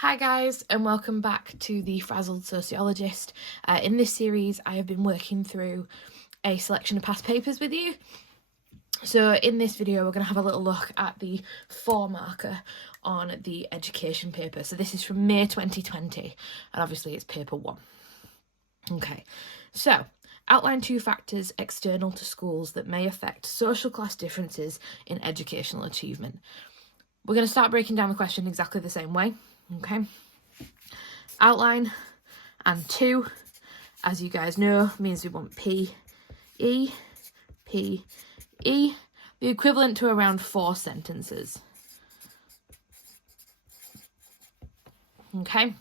Hi guys, and welcome back to the Frazzled Sociologist. In this series I have been working through a selection of past papers with you. So in this video we're going to have a little look at the 4 marker on the education paper. So this is from May 2020 and obviously it's paper 1. Okay, so outline 2 factors external to schools that may affect social class differences in educational achievement. We're going to start breaking down the question exactly the same way. Okay, outline and 2, as you guys know, means we want P, E, the equivalent to around 4 sentences. Okay,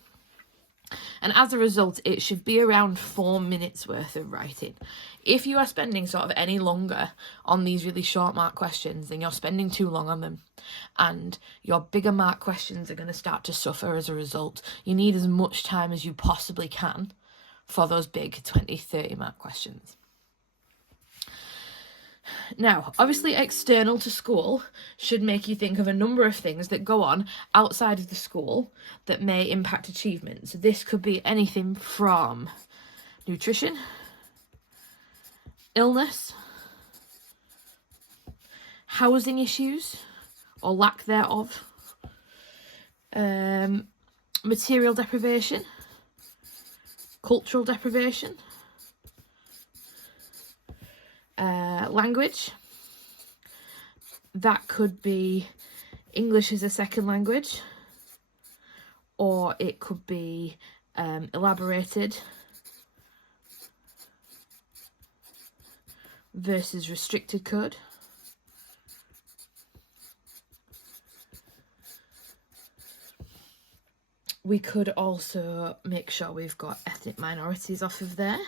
and as a result, it should be around 4 minutes worth of writing. If you are spending sort of any longer on these really short mark questions, then you're spending too long on them. And your bigger mark questions are going to start to suffer as a result. You need as much time as you possibly can for those big 20, 30 mark questions. Now, obviously external to school should make you think of a number of things that go on outside of the school that may impact achievement. So this could be anything from nutrition, illness, housing issues or lack thereof, material deprivation, cultural deprivation, language. That could be English as a second language, or it could be elaborated versus restricted code. We could also make sure we've got ethnic minorities off of there.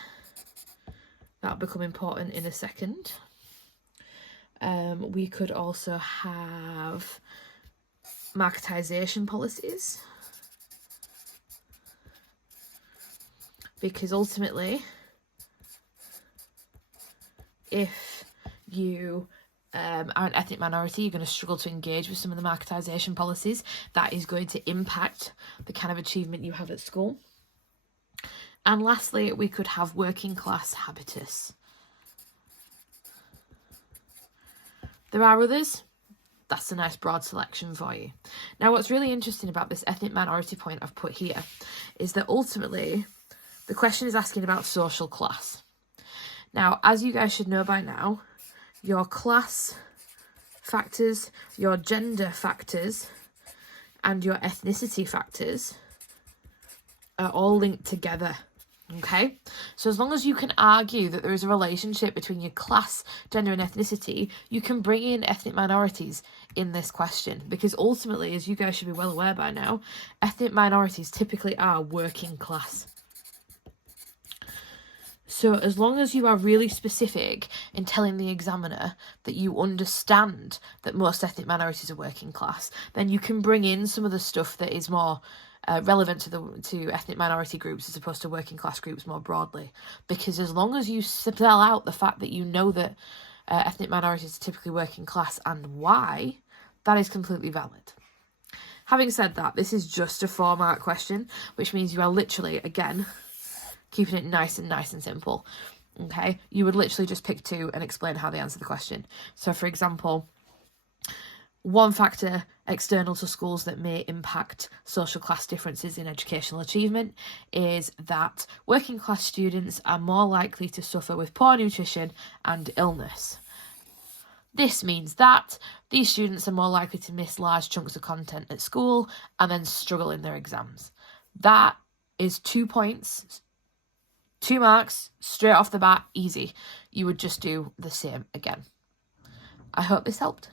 That'll become important in a second. We could also have marketisation policies, because ultimately, if you are an ethnic minority, you're going to struggle to engage with some of the marketisation policies. That is going to impact the kind of achievement you have at school. And lastly, we could have working class habitus. There are others. That's a nice broad selection for you. Now, what's really interesting about this ethnic minority point I've put here is that ultimately the question is asking about social class. Now, as you guys should know by now, your class factors, your gender factors, and your ethnicity factors are all linked together. Okay, so as long as you can argue that there is a relationship between your class, gender and ethnicity, you can bring in ethnic minorities in this question, because ultimately, as you guys should be well aware by now, ethnic minorities typically are working class. So as long as you are really specific in telling the examiner that you understand that most ethnic minorities are working class, then you can bring in some of the stuff that is more relevant to ethnic minority groups as opposed to working class groups more broadly. Because as long as you spell out the fact that you know that ethnic minorities are typically working class and why, that is completely valid. Having said that, this is just a 4 mark question, which means you are literally, again, keeping it nice and simple. Okay, you would literally just pick 2 and explain how they answer the question. So for example, 1 factor external to schools that may impact social class differences in educational achievement is that working class students are more likely to suffer with poor nutrition and illness. This means that these students are more likely to miss large chunks of content at school and then struggle in their exams. That is 2 points, 2 marks, straight off the bat, easy. You would just do the same again. I hope this helped.